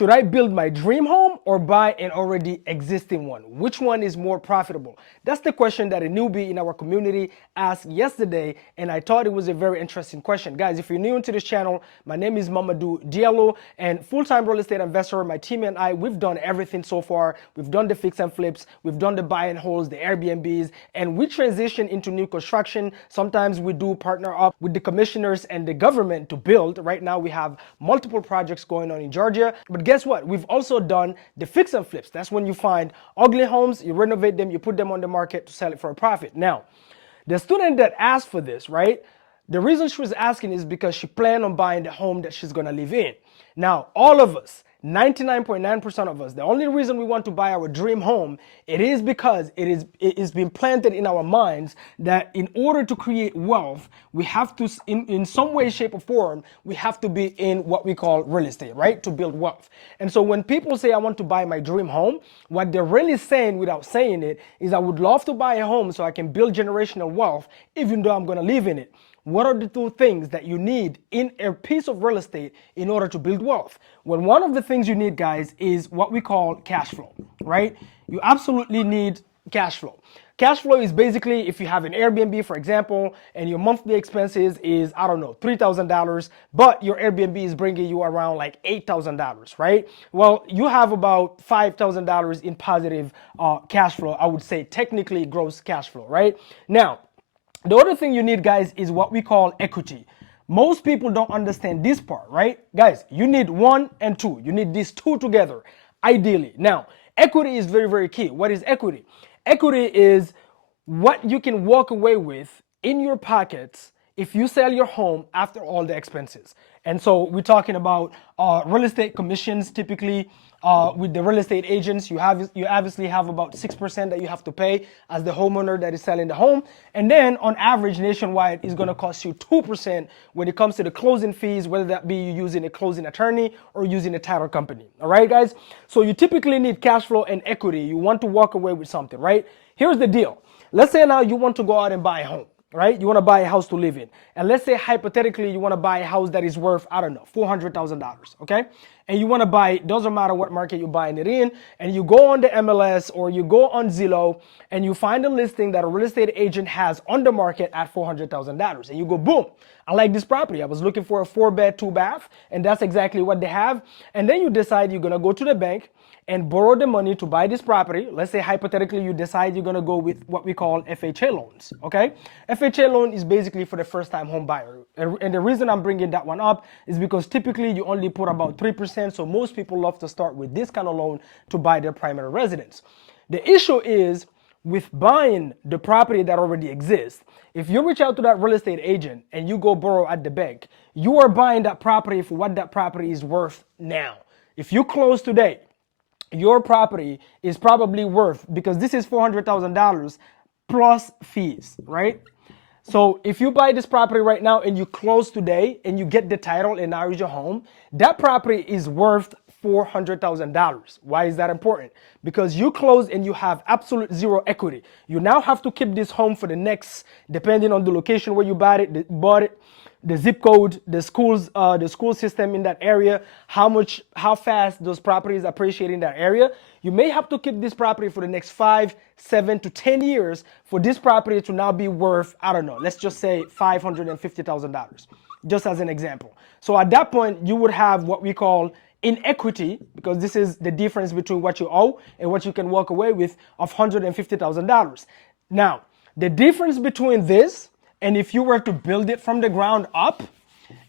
Should I build my dream home or buy an already existing one? Which one is more profitable? That's the question that a newbie in our community asked yesterday, and I thought it was a very interesting question. Guys, if you're new into this channel, my name is Mamadou Diallo, and full-time real estate investor. My team and I, we've done everything so far. We've done the fix and flips, we've done the buy and holds, the Airbnbs, and we transition into new construction. Sometimes we do partner up with the commissioners and the government to build. Right now we have multiple projects going on in Georgia. But guess what? We've also done the fix and flips. That's when you find ugly homes, you renovate them, you put them on the market to sell it for a profit. Now, the student that asked for this, right? The reason she was asking is because she planned on buying the home that she's gonna live in. Now, all of us, 99.9% of us, the only reason we want to buy our dream home, it is because it is been planted in our minds that in order to create wealth, we have to, in some way, shape, or form, we have to be in what we call real estate, right? To build wealth. And so when people say, I want to buy my dream home, what they're really saying without saying it is I would love to buy a home so I can build generational wealth, even though I'm gonna live in it. What are the two things that you need in a piece of real estate in order to build wealth? Well, one of the things you need, guys, is what we call cash flow, right? You absolutely need cash flow. Cash flow is basically if you have an Airbnb, for example, and your monthly expenses is, I don't know, $3,000, but your Airbnb is bringing you around like $8,000, right? Well, you have about $5,000 in positive cash flow. I would say technically gross cash flow, right? Now, the other thing you need, guys, is what we call equity. Most people don't understand this part, right? Guys, you need 1 and 2. You need these two together, ideally. Now, equity is very, very key. What is equity? Equity is what you can walk away with in your pockets if you sell your home after all the expenses. And so we're talking about real estate commissions. Typically, with the real estate agents, you obviously have about 6% that you have to pay as the homeowner that is selling the home. And then on average, nationwide, is going to cost you 2% when it comes to the closing fees, whether that be you using a closing attorney or using a title company. All right, guys? So you typically need cash flow and equity. You want to walk away with something, right? Here's the deal. Let's say now you want to go out and buy a home. Right? You want to buy a house to live in. And let's say hypothetically you want to buy a house that is worth, I don't know, $400,000, okay? And you want to buy, doesn't matter what market you're buying it in, and you go on the MLS or you go on Zillow and you find a listing that a real estate agent has on the market at $400,000. And you go, boom, I like this property. I was looking for a 4-bed, 2-bath, and that's exactly what they have. And then you decide you're going to go to the bank and borrow the money to buy this property. Let's say hypothetically you decide you're gonna go with what we call FHA loans, okay? FHA loan is basically for the first time home buyer. And the reason I'm bringing that one up is because typically you only put about 3%, so most people love to start with this kind of loan to buy their primary residence. The issue is with buying the property that already exists, if you reach out to that real estate agent and you go borrow at the bank, you are buying that property for what that property is worth now. If you close today, your property is probably worth, because this is $400,000 plus fees, right? So if you buy this property right now and you close today and you get the title and now it's your home, that property is worth $400,000. Why is that important? Because you close and you have absolute zero equity. You now have to keep this home for the next, depending on the location where you bought it, the zip code, the school system in that area, how fast those properties appreciate in that area. You may have to keep this property for the next 5, 7 to 10 years for this property to now be worth, I don't know, let's just say $550,000, just as an example. So at that point, you would have what we call inequity, because this is the difference between what you owe and what you can walk away with, of $150,000. Now, the difference between this and if you were to build it from the ground up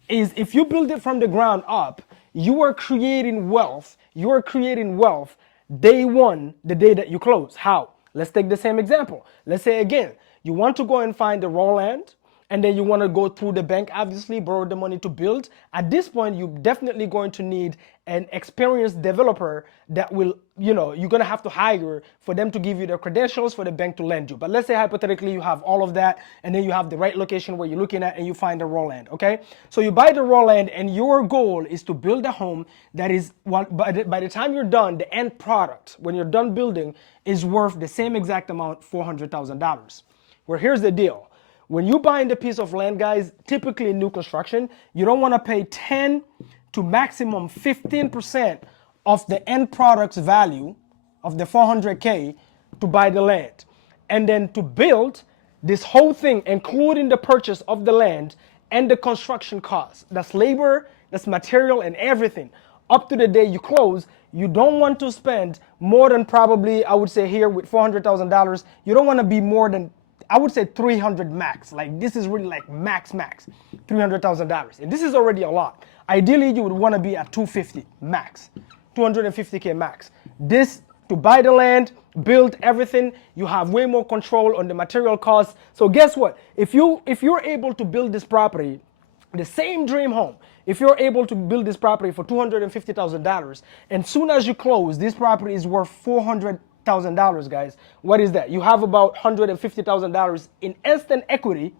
is, if you build it from the ground up, you are creating wealth. You are creating wealth day one, the day that you close. How? Let's take the same example. Let's say again, you want to go and find the raw land, and then you want to go through the bank, obviously, borrow the money to build. At this point, you're definitely going to need an experienced developer that will, you're going to have to hire for them to give you the credentials for the bank to lend you. But let's say hypothetically you have all of that, and then you have the right location where you're looking at, and you find the raw land, okay? So you buy the raw land, and your goal is to build a home that is, by the time you're done, the end product, when you're done building, is worth the same exact amount, $400,000. Well, here's the deal. When you buy a piece of land, guys, typically in new construction, you don't want to pay 10 to maximum 15% of the end product's value of the 400K to buy the land. And then to build this whole thing, including the purchase of the land and the construction costs. That's labor, that's material and everything. Up to the day you close, you don't want to spend more than probably, I would say here with $400,000, you don't want to be more than, I would say 300 max. Like this is really like max, $300,000. And this is already a lot. Ideally, you would want to be at 250 max, 250K max. This, to buy the land, build everything, you have way more control on the material costs. So guess what? If you're able to build this property, the same dream home, if you're able to build this property for $250,000, and soon as you close, this property is worth $400,000, guys. What is that? You have about $150,000 in instant equity.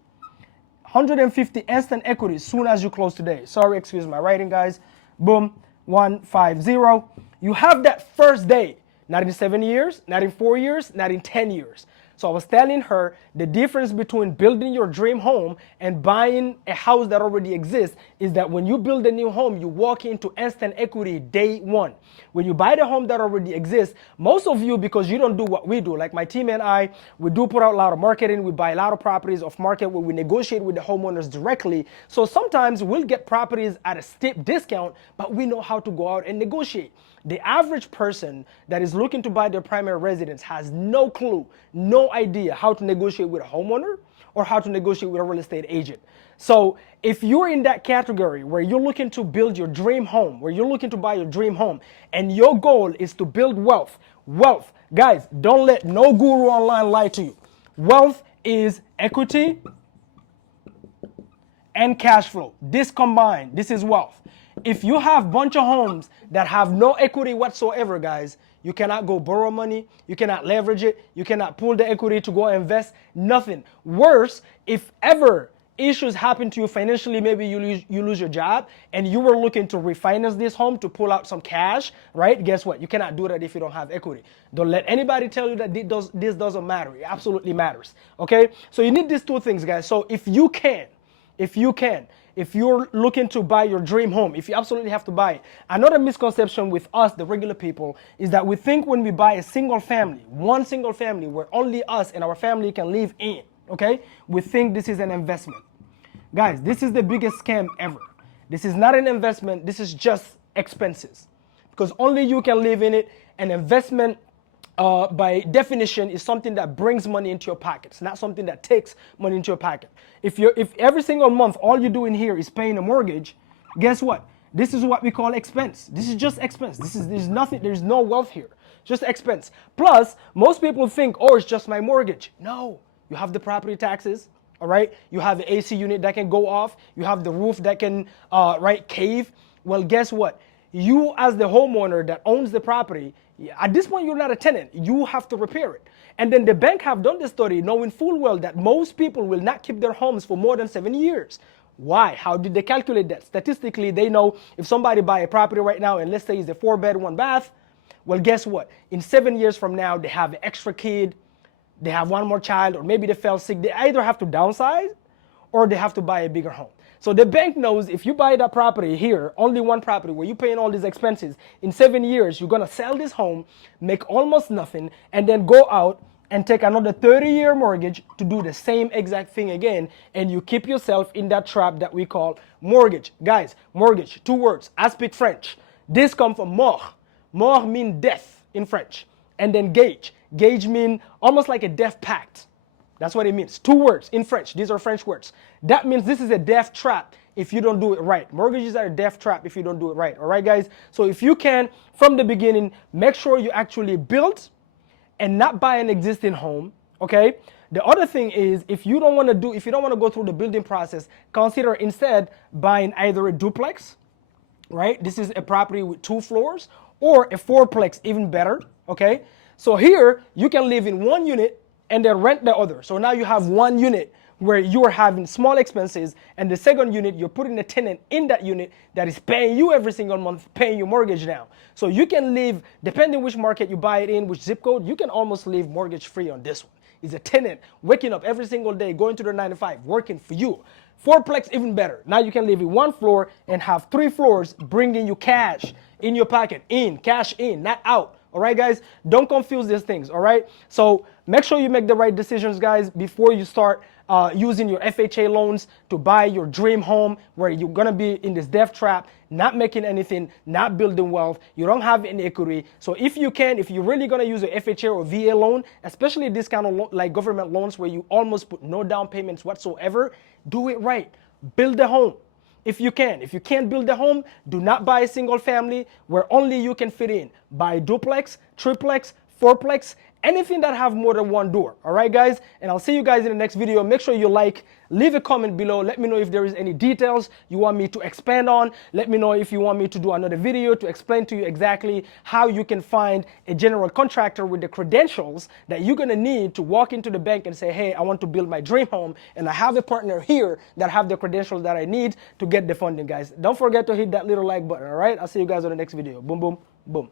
150 instant equity as soon as you close today. Sorry, excuse my writing, guys. Boom, 150. You have that first day. Not in 7 years, not in 4 years, not in 10 years. So I was telling her the difference between building your dream home and buying a house that already exists is that when you build a new home, you walk into instant equity day one. When you buy the home that already exists, most of you, because you don't do what we do, like my team and I, we do put out a lot of marketing. We buy a lot of properties off market where we negotiate with the homeowners directly. So sometimes we'll get properties at a steep discount, but we know how to go out and negotiate. The average person that is looking to buy their primary residence has no clue, no idea how to negotiate with a homeowner or how to negotiate with a real estate agent. So if you're in that category where you're looking to build your dream home, where you're looking to buy your dream home, and your goal is to build wealth, guys, don't let no guru online lie to you. Wealth is equity and cash flow. This combined, this is wealth. If you have a bunch of homes that have no equity whatsoever, guys, you cannot go borrow money, you cannot leverage it, you cannot pull the equity to go invest, nothing. Worse, if ever issues happen to you financially, maybe you lose your job and you were looking to refinance this home to pull out some cash, right? Guess what? You cannot do that if you don't have equity. Don't let anybody tell you that this doesn't matter. It absolutely matters, okay? So you need these two things, guys. So if you're looking to buy your dream home, if you absolutely have to buy it. Another misconception with us, the regular people, is that we think when we buy a single family, one single family where only us and our family can live in, okay? We think this is an investment. Guys, this is the biggest scam ever. This is not an investment, this is just expenses. Because only you can live in it. An investment, by definition, is something that brings money into your pocket. It's not something that takes money into your pocket. If every single month all you do in here is paying a mortgage, guess what? This is what we call expense. This is just expense. There's nothing, there's no wealth here. Just expense. Plus, most people think, oh, it's just my mortgage. No, you have the property taxes. All right, you have the AC unit that can go off. You have the roof that can, cave. Well, guess what? You, as the homeowner that owns the property, at this point, you're not a tenant. You have to repair it. And then the bank have done the study knowing full well that most people will not keep their homes for more than 7 years. Why? How did they calculate that? Statistically, they know if somebody buy a property right now and let's say it's a 4-bed, 1-bath, well, guess what? In 7 years from now, they have an extra kid, they have one more child, or maybe they fell sick. They either have to downsize or they have to buy a bigger home. So the bank knows if you buy that property here, only one property where you're paying all these expenses, in 7 years, you're gonna sell this home, make almost nothing, and then go out and take another 30-year mortgage to do the same exact thing again, and you keep yourself in that trap that we call mortgage. Guys, mortgage, 2 words. I speak French. This comes from mort. Mort means death in French. And then gage. Gage means almost like a death pact. That's what it means. 2 words in French. These are French words. That means this is a death trap if you don't do it right. Mortgages are a death trap if you don't do it right. All right, guys? So if you can, from the beginning, make sure you actually build and not buy an existing home, okay? The other thing is, if you don't want to go through the building process, consider instead buying either a duplex, right? This is a property with 2 floors, or a 4-plex, even better, okay? So here, you can live in one unit and then rent the other. So now you have one unit where you are having small expenses, and the second unit, you're putting a tenant in that unit that is paying you every single month, paying your mortgage now. So you can live, depending which market you buy it in, which zip code, you can almost live mortgage free on this one. It's a tenant waking up every single day, going to their 9 to 5, working for you. 4-plex, even better. Now you can live in 1 floor and have 3 floors bringing you cash in your pocket, in, cash in, not out. All right, guys, don't confuse these things. All right, so make sure you make the right decisions, guys, before you start using your FHA loans to buy your dream home, where you're gonna be in this death trap, not making anything, not building wealth. You don't have any equity. So if you can, if you're really gonna use a FHA or VA loan, especially this kind of like government loans where you almost put no down payments whatsoever, do it right. Build a home. If you can. If you can't build a home, do not buy a single family where only you can fit in. Buy duplex, triplex, fourplex, anything that have more than one door. All right, guys? And I'll see you guys in the next video. Make sure you like, leave a comment below. Let me know if there is any details you want me to expand on. Let me know if you want me to do another video to explain to you exactly how you can find a general contractor with the credentials that you're gonna need to walk into the bank and say, hey, I want to build my dream home, and I have a partner here that have the credentials that I need to get the funding, guys. Don't forget to hit that little like button, all right? I'll see you guys on the next video. Boom, boom, boom.